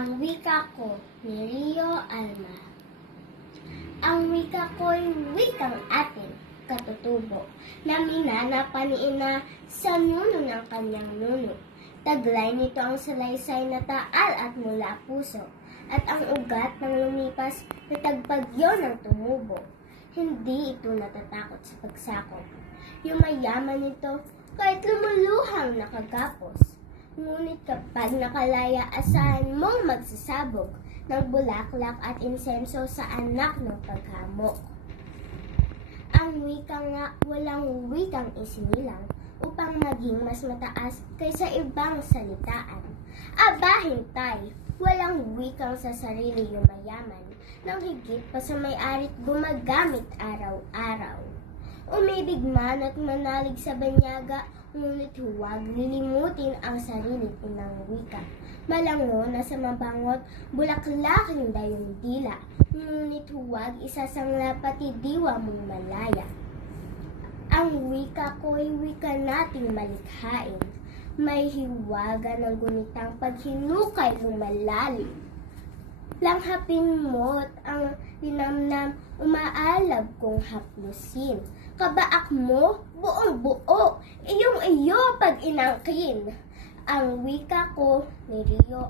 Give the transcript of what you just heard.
Ang wika ko ni Rio Alma. Ang wika ko'y wikang atin, katutubo, na minana paniina sa nuno ng kanyang nuno. Taglay nito ang salaysay na taal at mula puso, at ang ugat ng lumipas na tagpagyo ng tumubo. Hindi ito natatakot sa pagsakop. Yumayaman nito kahit lumuluhang nakagapos. Ngunit kapag nakalaya, asahan mong magsasabog ng bulaklak at insenso sa anak ng paghamok. Ang wika nga walang wikang isinilang upang maging mas mataas kaysa ibang salitaan. Aba, hintay, walang wikang sa sarili yumayaman nang higit pa sa may-ari't gumagamit araw-araw. Umibig man at manalig sa banyaga, ngunit huwag lilimutin ang sarili ng wika. Malango na sa mabangot, bulaklaking dayong dila, ngunit huwag isasangla pati diwa mong malaya. Ang wika ko'y wika nating malikhain, may hiwaga ng gunitang paghinukay lumalalim. Langhapin mo't ang linamnam umaalab kong haplusin. Kabaak mo, buong-buo, iyong-iyo pag inangkin. Ang wika ko ni Rio